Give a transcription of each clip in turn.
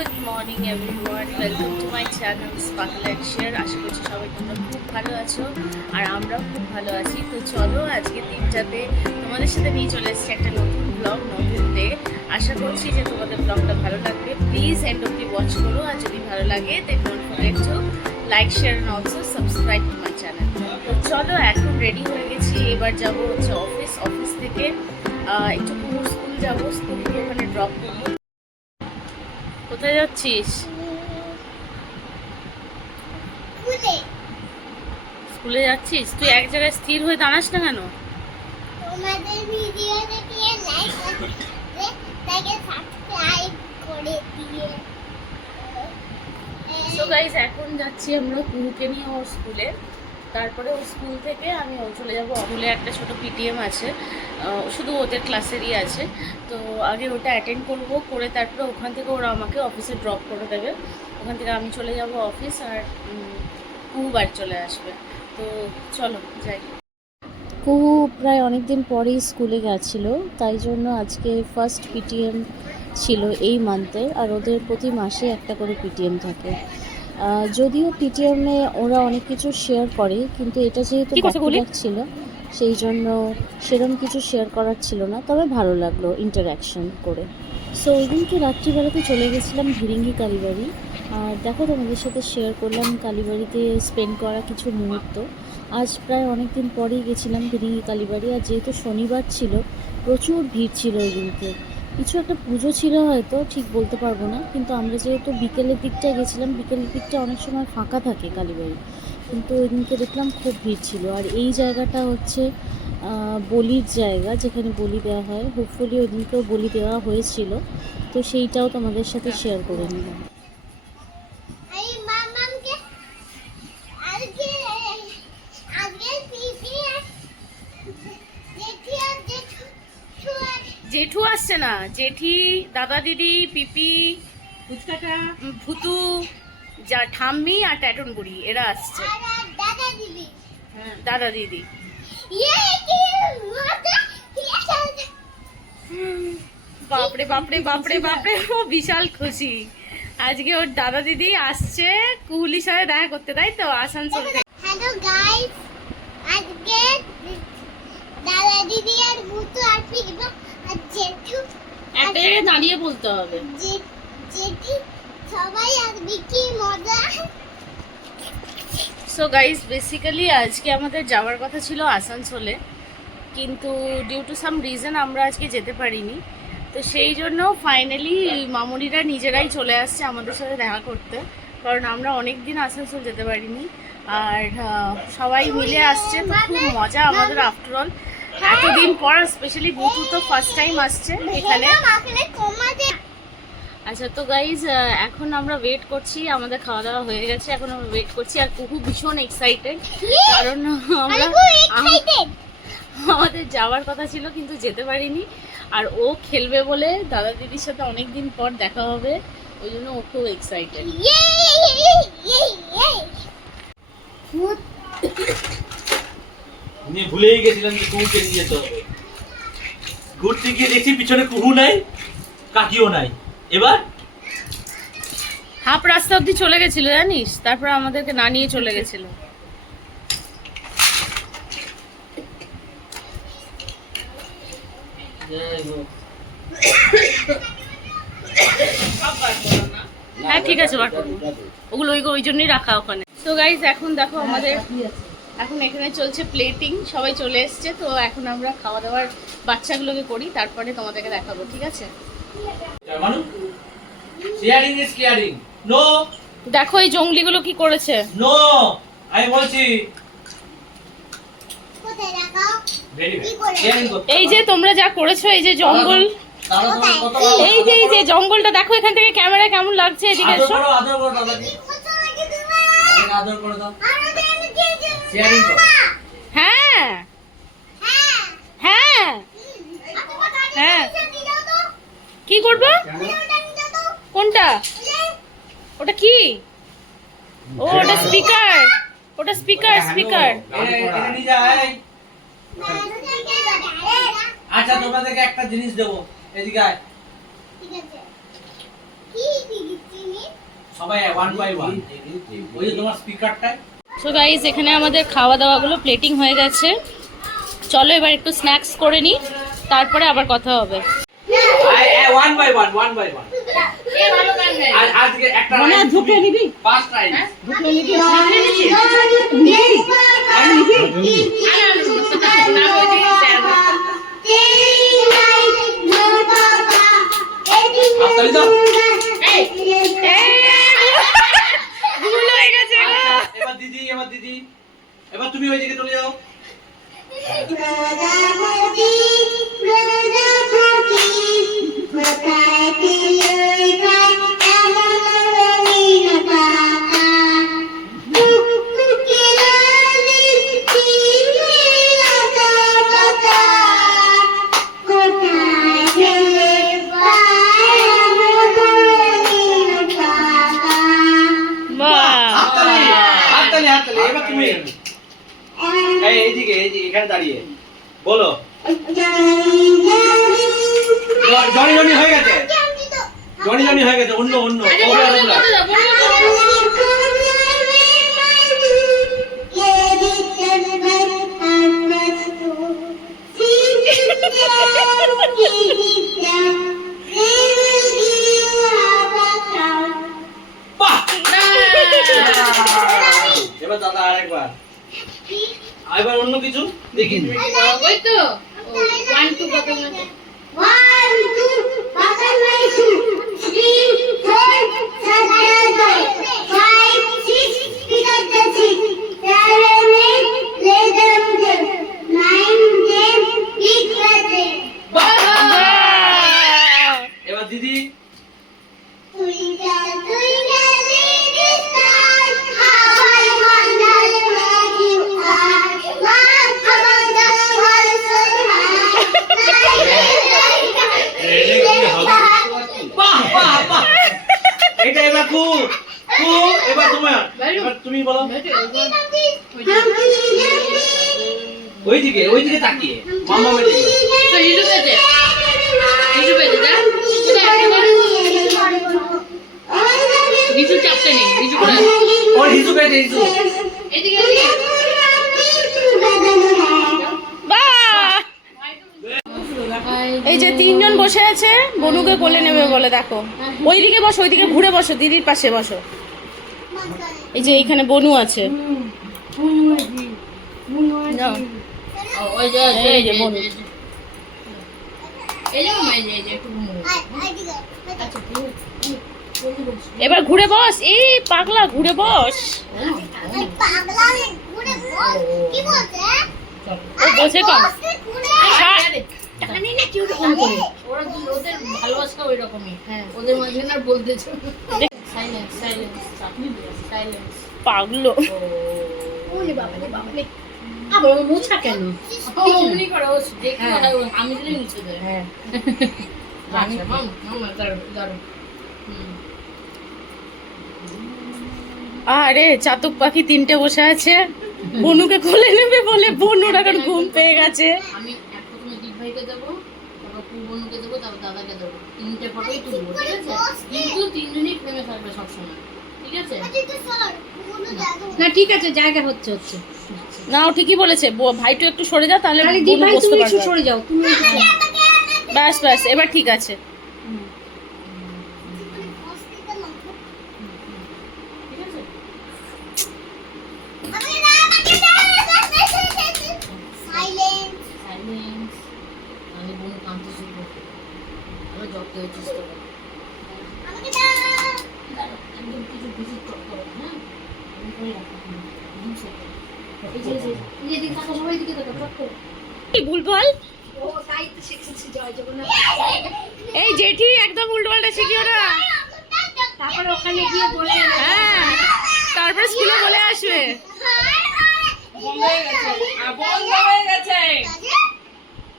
Good morning everyone, welcome to my channel sparkle and share. আশা করছি সবাই তোমরা খুব ভালো আছো আর আমরাও খুব ভালো আছি। তো চলো আজকে দিনটাতে তোমাদের সাথে নিয়ে চলে এসেছি একটা নতুন ব্লগ, নতুন ডে। আশা করছি যে তোমাদের ব্লগটা ভালো লাগবে। প্লিজ এন্ড অব্দি ওয়াচ করো, আর যদি ভালো লাগে then don't forget to like, share and also subscribe to my channel. তো চলো এখন রেডি হয়ে গেছি, এবার যাবো হচ্ছে অফিস থেকে একটু স্কুল যাবো, স্কুল থেকে ওখানে ড্রপ করবো। কোথায় যাচ্ছিস? স্কুলে যাচ্ছিস? তুই এক জায়গায় স্থির হয়ে দাঁড়াস না কেন? তোমাদের ভিডিও দেখে লাইক করে তাকে সাবস্ক্রাইব করে দিয়ে। সো গাইস, এখন যাচ্ছি আমরা কুহুকে নিয়ে ওর স্কুলে। তারপরে ওর স্কুল থেকে আমি চলে যাবো। স্কুলে একটা ছোট পিটিএম আছে, শুধু ওদের ক্লাসেরই আছে। তো আগে ওটা অ্যাটেন্ড করবো, করে তারপরে ওখান থেকে ওরা আমাকে অফিসে ড্রপ করে দেবে। ওখান থেকে আমি চলে যাব অফিস, আর কুহু বাড়ি চলে আসবে। তো চলো যাই। কুহু প্রায় অনেক দিন পরেই স্কুলে গেছিলো, তাই জন্য আজকে ফার্স্ট পিটিএম ছিল এই মান্থে। আর ওদের প্রতি মাসে একটা করে পিটিএম থাকে। যদিও পিটিএমে ওরা অনেক কিছু শেয়ার করে, কিন্তু এটা যেহেতু ব্যাক ছিল সেই জন্য সেরকম কিছু শেয়ার করার ছিল না। তবে ভালো লাগলো ইন্টারাকশন করে। সো ওই দিনকে রাত্রিবেলাতে চলে গেছিলাম ভিরিঙ্গি কালীবাড়ি। আর দেখো, তোমাদের সাথে শেয়ার করলাম কালীবাড়িতে স্পেন্ড করা কিছু মুহূর্ত। আজ প্রায় অনেক দিন পরেই গেছিলাম ভিরিঙ্গি কালীবাড়ি, আর যেহেতু শনিবার ছিল প্রচুর ভিড় ছিল ওই দিনকে। কিছু একটা পুজো ছিল হয়তো, ঠিক বলতে পারবো না। কিন্তু আমরা যেহেতু বিকেলের দিকটায় গেছিলাম, বিকেলের দিকটা অনেক সময় ফাঁকা থাকে কালীবাড়ি, কিন্তু ওই দিনকে দেখলাম খুব ভিড় ছিল। আর এই জায়গাটা হচ্ছে বলির জায়গা, যেখানে বলি দেওয়া হয়। হোপফুলি ওই দিনকেও বলি দেওয়া হয়েছিল, তো সেইটাও তোমাদের সাথে শেয়ার করে নিলাম। জেঠু আসছে না, জেঠি, দাদা দিদি, পিপি, ভুতু, যা ঠাম্মি আর ট্যাটন বুড়ি, এরা আসছে। দাদা দিদি বাপরে বাপরে বাপরে বাপরে, ও বিশাল খুশি আজকে। ওর দাদা দিদি আসছে কুহুলির সাথে দেখা করতে, তাই তো? আসানসোল থেকে। হ্যালো গাইস, আজকে দাদা দিদি আর ভুতু আর পিপি আর জেঠু একটা জায়গায় দাঁড়িয়ে বলতে হবে। জেঠি সবাই আসবে, কি মজা। সো গাইস, বেসিক্যালি আজকে আমাদের যাওয়ার কথা ছিল আসানসোলে, কিন্তু ডিউ টু সাম রিজন আমরা আজকে যেতে পারিনি। তো সেই জন্য ফাইনালি মামুনিরা নিজেরাই চলে আসছে আমাদের সাথে দেখা করতে, কারণ আমরা অনেক দিন আসানসোল যেতে পারিনি। আর সবাই মিলে আসছে, তো খুব মজা আমাদের। আফটার অল এতদিন পর, স্পেশালি বুতু তো ফার্স্ট টাইম আসছে এখানে। আচ্ছা, তো গাইজ এখন আমরা ওয়েট করছি। আমাদের খাওয়া দাওয়া হয়ে গেছে, এখন আমরা ওয়েট করছি। আর কুহু ভীষণ এক্সাইটেড, কারণ আমরা আমাদের যাওয়ার কথা ছিল কিন্তু যেতে পারিনি। আর ও খেলবে বলে, দাদা দিদির সাথে অনেক দিন পর দেখা হবে, ওই জন্য ও খুব এক্সাইটেড। আমি ভুলেই গেছিলাম যে কুহুকে নিয়ে যেতে হবে। ঘুরতে গিয়ে দেখছি পিছনে কুহু নাই, কাকিও নাই। এবার হাফ রাস্তা অব্দি চলে গেছিল জানিস, তারপর আমাদেরকে না নিয়ে চলে গেছিল। হ্যাঁ ঠিক আছে, ওগুলো ওই জন্যই রাখা ওখানে। তো গাইজ এখন দেখো আমাদের এখন এখানে চলছে প্লেটিং, সবাই চলে এসছে। তো এখন আমরা খাওয়া দাওয়ার বাচ্চাগুলোকে করি, তারপরে তোমাদেরকে দেখাবো, ঠিক আছে? দেখো এই জঙ্গলিগুলো কি করেছে। নো, আমি বলছি এই যে তোমরা যা করেছো, এই যে জঙ্গল, এই যে জঙ্গলটা দেখো, এখান থেকে ক্যামেরা কেমন লাগছে। এদিকে এসো। হ্যাঁ হ্যাঁ হ্যাঁ, কি করবো? কোনটা? ওটা কি? ও ওটা স্পিকার, ওটা স্পিকার। আচ্ছা, তোমাদেরকে একটা জিনিস দেবো, এদিকে আয়। ঠিক আছে, কি দিচ্ছি? সবাই 1 বাই 1 ওই যে তোমার স্পিকারটা সো গাইস এখানে আমাদের খাওয়া দাওয়াগুলো প্লেটিং হয়ে গেছে। চলো এবার একটু স্ন্যাক্স করে নিই, তারপরে আবার কথা হবে। 1 বাই 1 1 বাই 1 আর আজকে একটা মনে হয় ঢুকে নিবি ফার্স্ট রাইড ঢুকে নিবি হাততালি দাও। ভুল হয়ে গেছে গো। আচ্ছা, এবার দিদি এবার তুমি ওইদিকে চলে যাও। বাহ, হাততালি এবার তুমি এইদিকে এখানে দাঁড়িয়ে বলো জনি জনি হয়ে গেছে অন্য ওগুলা ওগুলা বাহ! এবার দাদা আরেকবার এবার অন্য কিছু দেখি তুমি কি পারো। ওই তো 1 2 কত মতো 1 2 বাজার নাই 2 3 4 5 6 পিকার যাচ্ছে 7 8 লেদার 9 10 পিক যাচ্ছে এবার দিদি Twinkle, twinkle, little star, how I wonder where you are. What about the world so high? এটা এবার কু এবার তুমি বলো ওইদিকে তাকিয়ে মামা ওইদিকে তো হিজু পেতে যা হিজু চাপতে নেই, হিজু করে ওর হিজু পেয়েছে হিজু এদিকে এই যে তিনজন বসে আছে, বনুকে কোলে নেবে বলে। দেখো ওইদিকে বসো, ওইদিকে ঘুরে বসো, দিদির পাশে বসো। এই যে এইখানে বনু আছে, যাও। এই যে বনু, এবার ঘুরে বস। এই পাগলা ঘুরে বস। ও বসে কম ওদের ভালোবাসা ওই রকমই ওদের মাঝখানে আর বলতে পাগলো। আবার ও মোছা কেন অমনি করে ও দেখে হ্যাঁ। কোথায় ও- আমি দিলে নিচে দেয়। হ্যাঁ আচ্ছা মামা দাঁড়ো আরে চাতক পাখি তিনটে বসে আছে, বনুকে কোলে নেবে বলে বনুর এখন ঘুম পেয়ে গেছে। আমি এক প্রথমে দীপ ভাইকে দেবো, তারপর পূর্বনুকে দেবো, তারপর দাদাকে দেবো। তিনটে ফটোই তুলবো, ঠিক আছে? কিন্তু তিনজনই ফ্রেমে থাকবে সবসময়, ঠিক আছে? না ঠিক আছে, জায়গা হচ্ছে না ও ঠিকই বলেছে, ভাইটু একটু সরে যা, তাহলে তাহলে বনু দীপ ভাই বসতে তুমি একটু পারবে। সরে যাও, তুমি ব্যাস ব্যাস, এবার ঠিক আছে। ঠিক আছে? Silence. সাইলেন্স। আমি বোন কাঁদতে শুরু করতে, আবার জব্দ হয়ে চেষ্টা করো। আমাকে দাও। দাঁড়াও, একদম কিছু বেশি চট করো, হ্যাঁ? আমি করে রাখো, 2 সেকেন্ড। এই যে এদিকে তাকাও, সবাই এদিকে তাকাও, চট করো। কি ভুলভাল, ও তাই তো শিখেছি, জয় জগন্নাথ। এই জেঠি একদম উল্টোপাল্টা শিখিও না। তারপরে ওখানে গিয়ে বলে হ্যাঁ, তারপরে স্কুলে বলে আসবে।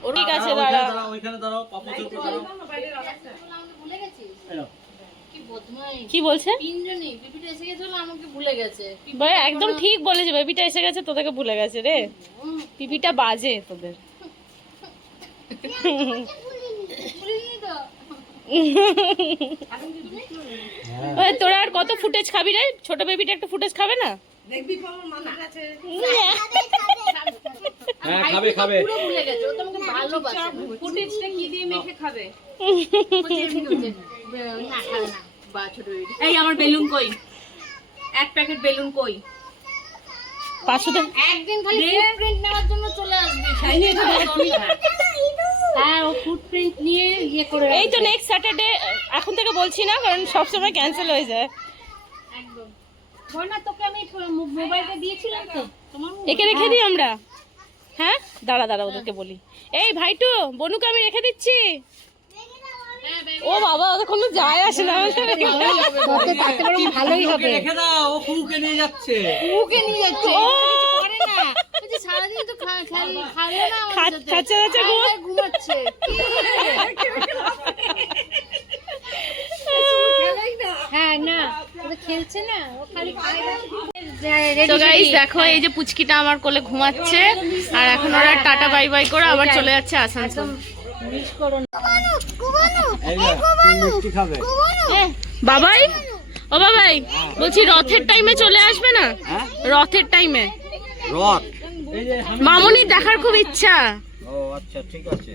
ও ঠিক আছে, দাঁড়া। ওইখানে দাঁড়াও পাপোশের উপর দাঁড়াও ভুলে গেছিস? এলো। কি বদমাইশ। কি বলছে? তিনজনই পিপিটা এসে গেছিল, আমাকে ভুলে গেছে। ভাই একদম ঠিক বলেছে, বেবিটা এসে গেছে, তোদেরকে ভুলে গেছে রে। পিপিটা বাজে তোদের। ভুলিনি তো। ওই তোরা আর কত ফুটেজ খাবি রে? ছোট বেবিটা একটা ফুটেজ খাবে না? হ্যাঁ খাবে খাবে। পুরো ভুলে গেছে, ও তোমাকে ভালোবাসে। ফুটেজটা কি দিয়ে মেখে খাবে? না খাবে না, বা ছোট বেবি। এই আমার বেলুন কই? এক প্যাকেট বেলুন কই? 500 টাকা। একদিন খালি ফুটপ্রিন্ট নেওয়ার জন্য চলে আসবি। হ্যাঁ, ও ফুটপ্রিন্ট নিয়ে ইয়ে করে এই তো নেক্সট স্যাটারডে, এখন থেকে বলছি না কারণ সব সময় ক্যান্সেল হয়ে যায়। একদম। বর্ণা, তোকে আমি মোবাইলটা দিয়েছিলাম তো তোমার। একে রেখে দিই আমরা। হ্যাঁ দাঁড়া দাঁড়া ওদেরকে বলি। এই ভাইটু বনুকে আমি রেখে দিচ্ছি। ও বাবা, ওদের কোনো যায় আসে না। ভালোই হবে। রেখে দাও, ও কুকুকে নিয়ে যাচ্ছে। মুখে নিয়ে যাচ্ছে, করে না। ওই যে সারাদিন তো খাবে না আমার সাথে। খাচ্ছে খাচ্ছে ঘুম। আর ঘুমাচ্ছে। হ্যাঁ না, ও তো খেলছে না, ও খালি খায় না। তো গাইস দেখো, এই যে পুচকিটা আমার কোলে ঘুমাচ্ছে আর এখন ওরা টাটা বাই বাই করে আবার চলে যাচ্ছে আসানসোল। মিস করো না। মিষ্টি খাবে? বাবাই, ও বাবাই, বলছি রথের টাইমে চলে আসবে না? রথের টাইমে রথ? মামুনির দেখার খুব ইচ্ছা। ও আচ্ছা ঠিক আছে।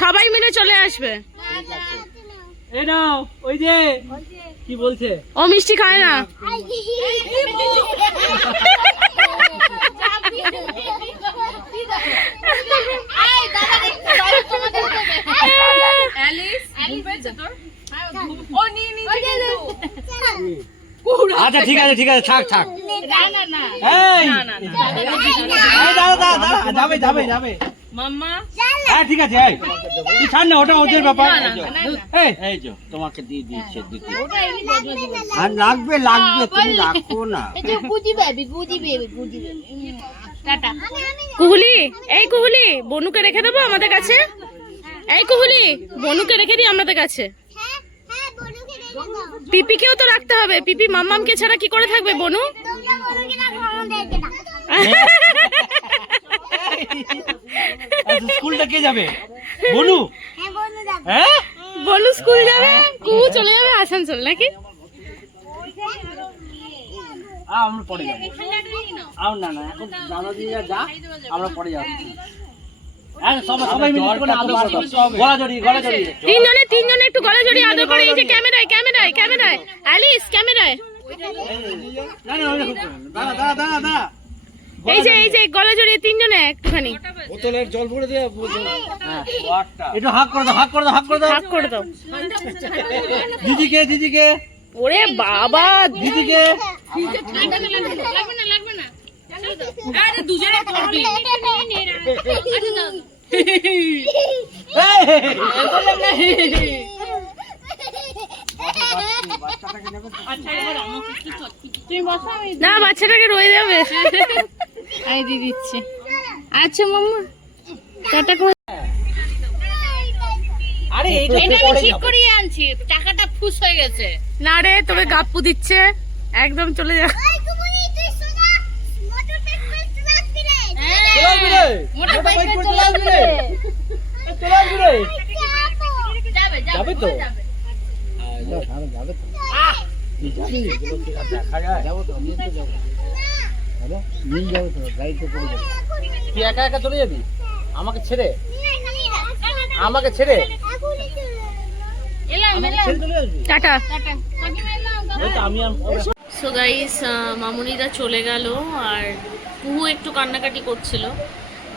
সবাই মিলে চলে আসবে। এই নাও, ওই যে কি বলছে? ও মিষ্টি খায় না। অ্যালিস ঘুম পেয়েছে তোর? ও নিয়ে নিচে কিন্তু। আচ্ছা ঠিক আছে ঠিক আছে, থাক থাক। না না না, এই এই দাঁড়া দাঁড়া দাঁড়া, যাবে যাবে যাবে। মাম্মা হ্যাঁ ঠিক আছে, এই তুই ছাড় না, ওটা ওদের ব্যাপার। এই এই যে তোমাকে দিয়ে দিচ্ছে দিতে। ওটা এমনি বদমাশি করছে। আর লাগবে লাগবে, তুমি রাখো না। এই যে গুজি বেবি, গুজি বেবি, গুজি বেবি। টাটা। কুহুলি, এই কুহুলি, বনুকে রেখে দেবো আমাদের কাছে। এই কুহুলি, বনুকে রেখে দিই আমাদের কাছে। হ্যাঁ হ্যাঁ বনুকে রেখে দাও। পিপিকেও তো রাখতে হবে। পিপি মাম্মামকে ছাড়া কি করে থাকবে বনু? তোমরা বনুকে রাখো, আমাদেরকে রাখো। আচ্ছা, স্কুলটা কে যাবে? বনু? হ্যাঁ বনু যাবে। হ্যাঁ বনু স্কুল যাবে, কুহু চলে যাবে আসানসোল নাকি? আমরা পরে যাবো। না না, এখন দাদা দিয়ে যা, আমরা পরে যাবো। হ্যাঁ সবাই মিলে করে আদর করো, গলা জড়িয়ে গলা জড়িয়ে। তিনজনে একটু গলা জড়িয়ে আদর করে। এই যে ক্যামেরায় ক্যামেরায় ক্যামেরায়, অ্যালিস ক্যামেরায়। না না দাঁড়া দাঁড়া দাঁড়া দাঁড়া। এই যে গলা জড়িয়ে তিনজনে একটুখানি বোতলের জল ভরে দিয়ে একটু হাক করে দাও, হাক করে দাও, হাক করে দাও, ভাগ করে দাও। দিদিকে দিদিকে ওরে বাবা, দিদিকে। লাগবে না, লাগবে না। আরে দুজনে করবি। না বাচ্চাটাকে রয়ে যাবে। আমি দিয়ে দিচ্ছি। আচ্ছা মাম্মা, টাটা করে। আরে এটা আমি ঠিক করিয়ে আনছি, টাকাটা ফুস হয়ে গেছে। না রে, তোকে গাপ্পু দিচ্ছে, একদম চলে যা। ওই কুমুনি তুই সোজা মোটর সাইকেল চালাবি রে। মোটর সাইকেল চলে আসবে। যাবে যাবে তো? যাবে। তুই একা একা চলে যাবি আমাকে ছেড়ে? আমাকে ছেড়ে এলাম এলাম। ছেড়ে চলে যাবি? টাটা। টাটা। কাকিমা এলাম। এই তো আমি সো গাইস, মামুনিরা চলে গেল আর কুহু একটু কান্নাকাটি করছিল,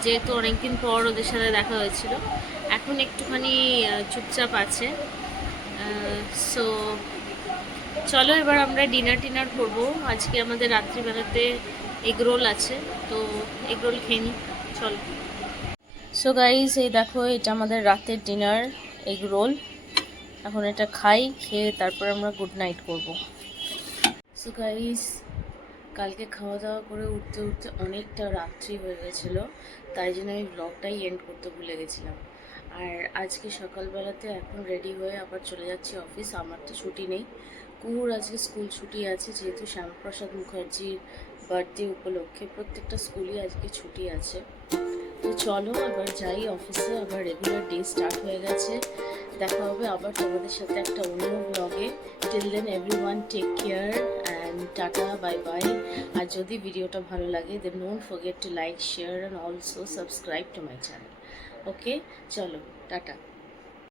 যেহেতু অনেকদিন পর ওদের সাথে দেখা হয়েছিল। এখন একটুখানি চুপচাপ আছে। সো চলো এবার আমরা ডিনার করবো। আজকে আমাদের রাত্রিবেলাতে এগরোল আছে, তো এগরোল খেয়ে নিই, চলো। সো গাইস, এই দেখো, এটা আমাদের রাতের ডিনার, এগরোল। এখন এটা খাই, খেয়ে তারপর আমরা গুড নাইট করবো। সো গাইস, কালকে খাওয়া দাওয়া করে উঠতে উঠতে অনেকটা রাত্রি হয়ে গেছিলো, তাই জন্য আমি ব্লগটাই এন্ড করতে ভুলে গেছিলাম। আর আজকে সকালবেলাতে এখন রেডি হয়ে আবার চলে যাচ্ছি অফিস। আমার তো ছুটি নেই, কুহুর আজকে স্কুল ছুটি আছে, যেহেতু শ্যামাপ্রসাদ মুখার্জির বার্থডে উপলক্ষে প্রত্যেকটা স্কুলই আজকে ছুটি আছে। তো চলো এবার যাই অফিসে, আবার রেগুলার ডে স্টার্ট হয়ে গেছে। দেখা হবে আবার তোমাদের সাথে একটা অন্য ব্লগে। Till then everyone take care and tata, bye bye. আর যদি ভিডিওটা ভালো লাগে then don't forget to like, share and also subscribe to my channel. Okay, চলো টাটা।